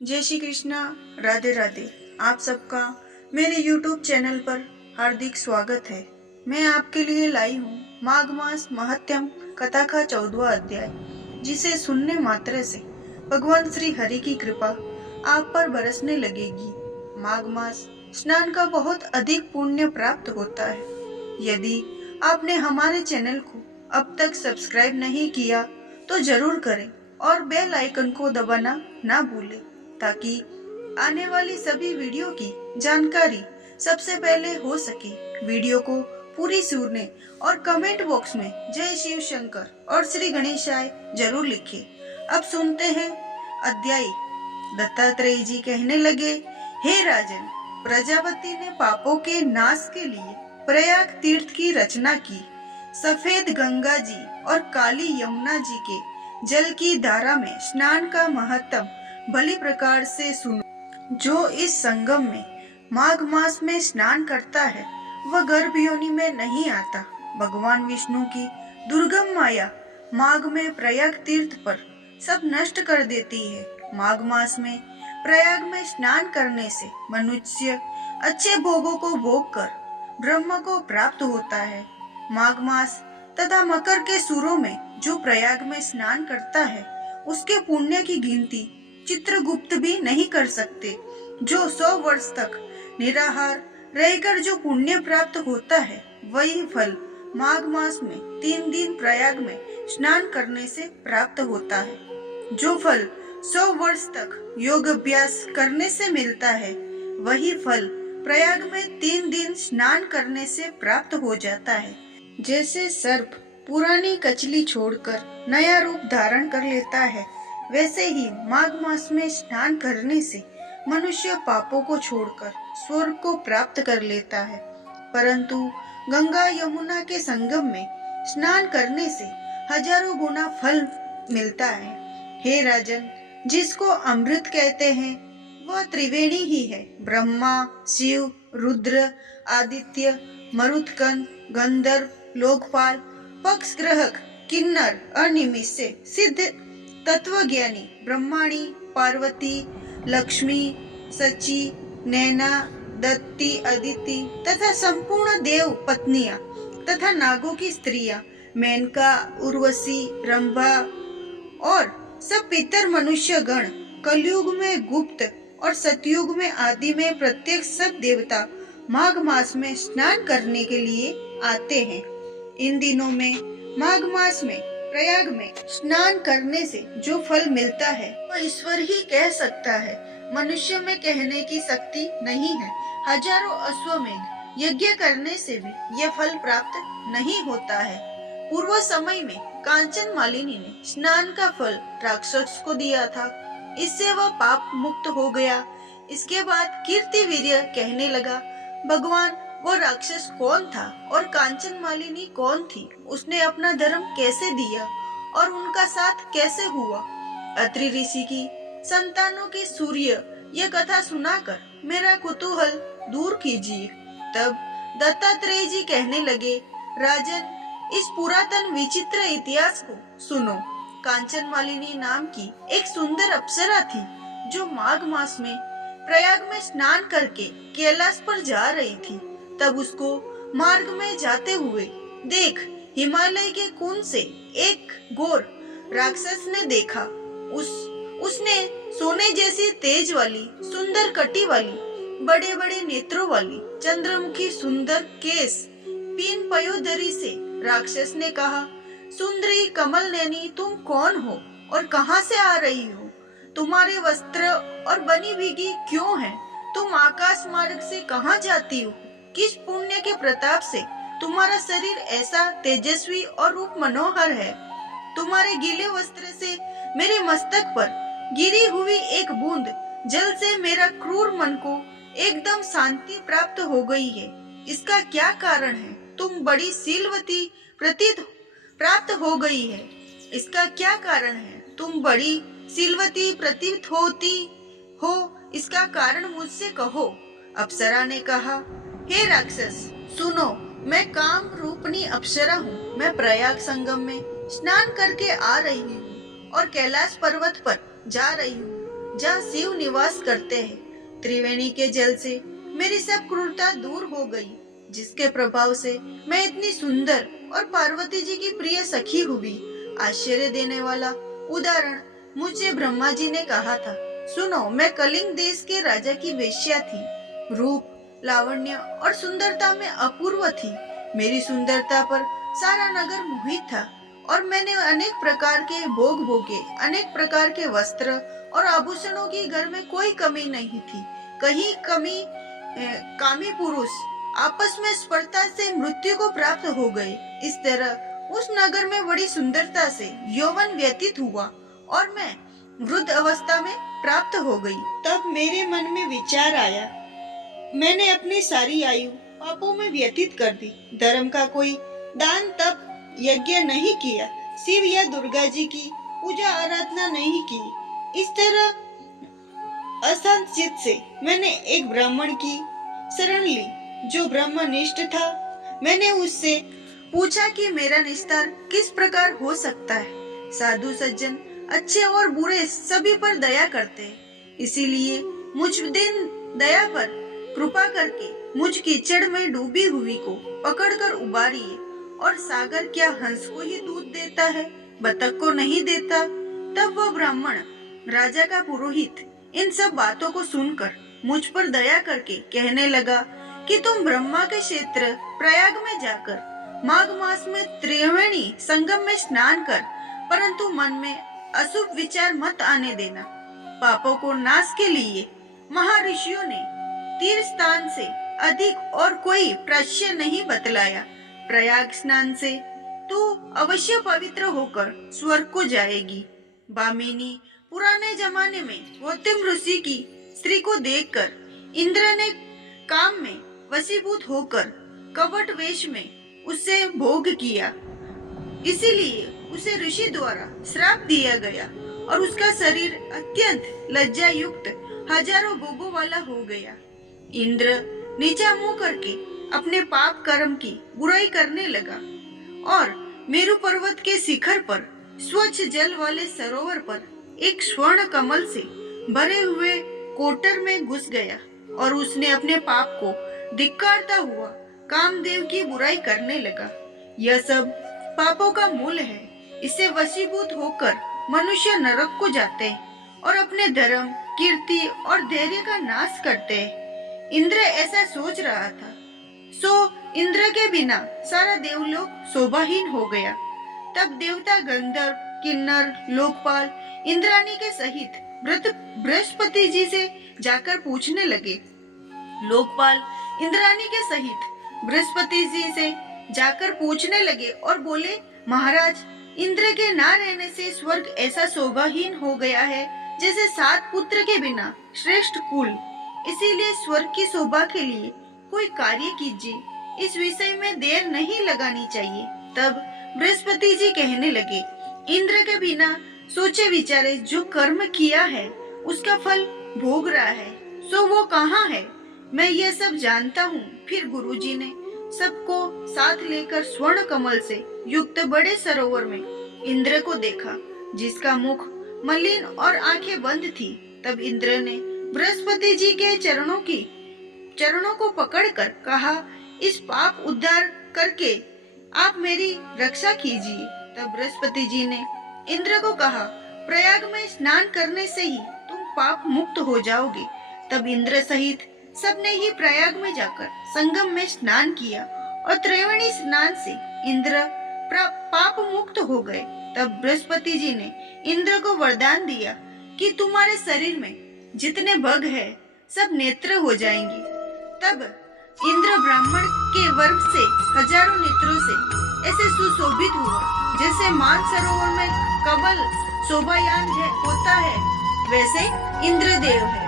जय श्री कृष्णा। राधे राधे। आप सबका मेरे YouTube चैनल पर हार्दिक स्वागत है। मैं आपके लिए लाई हूँ माघ मास महत्यम कथा का 14वां अध्याय, जिसे सुनने मात्र से भगवान श्री हरि की कृपा आप पर बरसने लगेगी। माघ मास स्नान का बहुत अधिक पुण्य प्राप्त होता है। यदि आपने हमारे चैनल को अब तक सब्सक्राइब नहीं किया तो जरूर करें और बेल आइकन को दबाना ना भूलें, ताकि आने वाली सभी वीडियो की जानकारी सबसे पहले हो सके। वीडियो को पूरी सुनने और कमेंट बॉक्स में जय शिव शंकर और श्री गणेशाय जरूर लिखिए। अब सुनते हैं अध्याय। दत्तात्रेय जी कहने लगे, हे राजन, प्रजापति ने पापों के नाश के लिए प्रयाग तीर्थ की रचना की। सफेद गंगा जी और काली यमुना जी के जल की धारा में स्नान का महत्व भली प्रकार से सुनो। जो इस संगम में माघ मास में स्नान करता है वह गर्भ योनि में नहीं आता। भगवान विष्णु की दुर्गम माया माघ में प्रयाग तीर्थ पर सब नष्ट कर देती है। माघ मास में प्रयाग में स्नान करने से मनुष्य अच्छे भोगों को भोग कर ब्रह्म को प्राप्त होता है। माघ मास तथा मकर के सूरों में जो प्रयाग में स्नान करता है उसके पुण्य की गिनती चित्रगुप्त भी नहीं कर सकते। जो 100 वर्ष तक निराहार रहकर जो पुण्य प्राप्त होता है वही फल माघ मास में 3 दिन प्रयाग में स्नान करने से प्राप्त होता है। जो फल 100 वर्ष तक योग अभ्यास करने से मिलता है वही फल प्रयाग में 3 दिन स्नान करने से प्राप्त हो जाता है। जैसे सर्प पुरानी कचली छोड़कर नया रूप धारण कर लेता है, वैसे ही माघ मास में स्नान करने से मनुष्य पापों को छोड़कर स्वर्ग को प्राप्त कर लेता है। परंतु गंगा यमुना के संगम में स्नान करने से हजारों गुना फल मिलता है। हे राजन, जिसको अमृत कहते हैं वह त्रिवेणी ही है। ब्रह्मा, शिव, रुद्र, आदित्य, मरुत्कन, गंधर्व, लोकपाल, पक्ष ग्रहक, किन्नर, अनिमिष से सिद्ध तत्वज्ञानी, ब्रह्माणी, पार्वती, लक्ष्मी, सची, नैना, दत्ती, अदिति तथा संपूर्ण देव पत्नियां तथा नागों की स्त्रियां, मेनका, उर्वशी, रंभा और सब पितर मनुष्य गण, कलयुग में गुप्त और सतयुग में आदि में प्रत्येक सब देवता माघ मास में स्नान करने के लिए आते हैं। इन दिनों में माघ मास में प्रयाग में स्नान करने से जो फल मिलता है वह ईश्वर ही कह सकता है। मनुष्य में कहने की शक्ति नहीं है। हजारों अश्वमेध यज्ञ करने से भी यह फल प्राप्त नहीं होता है। पूर्व समय में कांचन मालिनी ने स्नान का फल राक्षस को दिया था, इससे वह पाप मुक्त हो गया। इसके बाद कीर्तिवीर्य कहने लगा, भगवान, वो राक्षस कौन था और कांचन मालिनी कौन थी? उसने अपना धर्म कैसे दिया और उनका साथ कैसे हुआ? अत्रि ऋषि की संतानों के सूर्य यह कथा सुनाकर मेरा कुतूहल दूर कीजिए। तब दत्तात्रेय जी कहने लगे, राजन, इस पुरातन विचित्र इतिहास को सुनो। कांचन मालिनी नाम की एक सुंदर अप्सरा थी जो माघ मास में प्रयाग में स्नान करके कैलाश पर जा रही थी। तब उसको मार्ग में जाते हुए देख हिमालय के कुंड से एक घोर राक्षस ने देखा। उसने सोने जैसी तेज वाली, सुंदर कटी वाली, बड़े बड़े नेत्रों वाली, चंद्रमुखी सुंदर केस, 3 पयोधरी से राक्षस ने कहा, सुंदरी कमल नैनी, तुम कौन हो और कहां से आ रही हो? तुम्हारे वस्त्र और बनी भीगी क्यों हैं? तुम आकाश मार्ग से कहां जाती हो? किस पुण्य के प्रताप से तुम्हारा शरीर ऐसा तेजस्वी और रूप मनोहर है? तुम्हारे गीले वस्त्र से मेरे मस्तक पर गिरी हुई एक बूंद जल से मेरा क्रूर मन को एकदम शांति प्राप्त हो गई है। इसका क्या कारण है? तुम बड़ी शीलवती प्रतीत प्राप्त हो गई है। इसका क्या कारण है? तुम बड़ी शीलवती प्रतीत होती हो। इसका कारण मुझसे कहो। अप्सरा ने कहा, हे राक्षस, सुनो, मैं काम रूपनी अप्सरा हूँ। मैं प्रयाग संगम में स्नान करके आ रही हूँ और कैलाश पर्वत पर जा रही हूँ। जहाँ शिव निवास करते हैं। त्रिवेणी के जल से मेरी सब क्रूरता दूर हो गई, जिसके प्रभाव से मैं इतनी सुंदर और पार्वती जी की प्रिय सखी हुई। आश्चर्य देने वाला उदाहरण मुझे ब्रह्मा जी ने कहा था। सुनो, मैं कलिंग देश के राजा की वेश्या थी। रूप, लावण्य और सुंदरता में अपूर्व थी। मेरी सुंदरता पर सारा नगर मोहित था और मैंने अनेक प्रकार के भोग भोगे। अनेक प्रकार के वस्त्र और आभूषणों की घर में कोई कमी नहीं थी। कहीं कामी पुरुष आपस में स्पर्धा से मृत्यु को प्राप्त हो गए। इस तरह उस नगर में बड़ी सुंदरता से यौवन व्यतीत हुआ और मैं वृद्ध अवस्था में प्राप्त हो गई। तब मेरे मन में विचार आया, मैंने अपनी सारी आयु पापों में व्यतीत कर दी। धर्म का कोई दान तप यज्ञ नहीं किया, शिव या दुर्गा जी की पूजा आराधना नहीं की। इस तरह अशांत चित्त से मैंने एक ब्राह्मण की शरण ली जो ब्रह्मनिष्ठ था। मैंने उससे पूछा कि मेरा निस्तार किस प्रकार हो सकता है। साधु सज्जन अच्छे और बुरे सभी पर दया करते हैं, इसीलिए मुझ दिन दया पर कृपा करके मुझ कीचड़ में डूबी हुई को पकड़कर उबारिए। और सागर क्या हंस को ही दूध देता है, बतख को नहीं देता? तब वह ब्राह्मण राजा का पुरोहित इन सब बातों को सुनकर मुझ पर दया करके कहने लगा कि तुम ब्रह्मा के क्षेत्र प्रयाग में जाकर माघ मास में त्रिवेणी संगम में स्नान कर, परंतु मन में अशुभ विचार मत आने देना। पापों को नाश के लिए महर्षियों ने तीर्थ स्थान से अधिक और कोई प्रश्य नहीं बतलाया। प्रयाग स्नान से तू अवश्य पवित्र होकर स्वर्ग को जाएगी। बामिनी पुराने जमाने में गौतम ऋषि की स्त्री को देखकर इंद्र ने काम में वशीभूत होकर कपट वेश में उससे भोग किया, इसीलिए उसे ऋषि द्वारा श्राप दिया गया और उसका शरीर अत्यंत लज्जा युक्त हजारों भोगों वाला हो गया। इंद्र नीचा मुंह करके अपने पाप कर्म की बुराई करने लगा और मेरु पर्वत के शिखर पर स्वच्छ जल वाले सरोवर पर एक स्वर्ण कमल से भरे हुए कोटर में घुस गया और उसने अपने पाप को धिक्कारता हुआ कामदेव की बुराई करने लगा। यह सब पापों का मूल है। इससे वशीभूत होकर मनुष्य नरक को जाते हैं और अपने धर्म, कीर्ति और धैर्य का नाश करते हैं। इंद्र ऐसा सोच रहा था, सो इंद्र के बिना सारा देवलोक शोभाहीन हो गया। तब देवता गंधर्व, किन्नर, लोकपाल इंद्राणी के सहित बृहस्पति जी से जाकर पूछने लगे। लोकपाल इंद्राणी के सहित बृहस्पति जी से जाकर पूछने लगे और बोले, महाराज, इंद्र के ना रहने से स्वर्ग ऐसा शोभाहीन हो गया है जैसे 7 पुत्र के बिना श्रेष्ठ कुल। इसीलिए स्वर्ग की शोभा के लिए कोई कार्य कीजिए। इस विषय में देर नहीं लगानी चाहिए। तब बृहस्पति जी कहने लगे, इंद्र के बिना सोचे विचारे जो कर्म किया है उसका फल भोग रहा है, सो वो कहाँ है? मैं ये सब जानता हूँ। फिर गुरुजी ने सबको साथ लेकर स्वर्ण कमल से युक्त बड़े सरोवर में इंद्र को देखा, जिसका मुख मलिन और आंखें बंद थी। तब इंद्र ने बृहस्पति जी के चरणों को पकड़कर कहा, इस पाप उद्धार करके आप मेरी रक्षा कीजिए। तब बृहस्पति जी ने इंद्र को कहा, प्रयाग में स्नान करने से ही तुम पाप मुक्त हो जाओगे। तब इंद्र सहित सबने ही प्रयाग में जाकर संगम में स्नान किया और त्रिवेणी स्नान से इंद्र पाप मुक्त हो गए। तब बृहस्पति जी ने इंद्र को वरदान दिया कि तुम्हारे शरीर में जितने भग है सब नेत्र हो जाएंगे। तब इंद्र ब्राह्मण के वर्ग से हजारों नेत्रों से ऐसे सुशोभित हुआ जैसे मानसरोवर में कमल शोभायान होता है, वैसे इंद्रदेव है।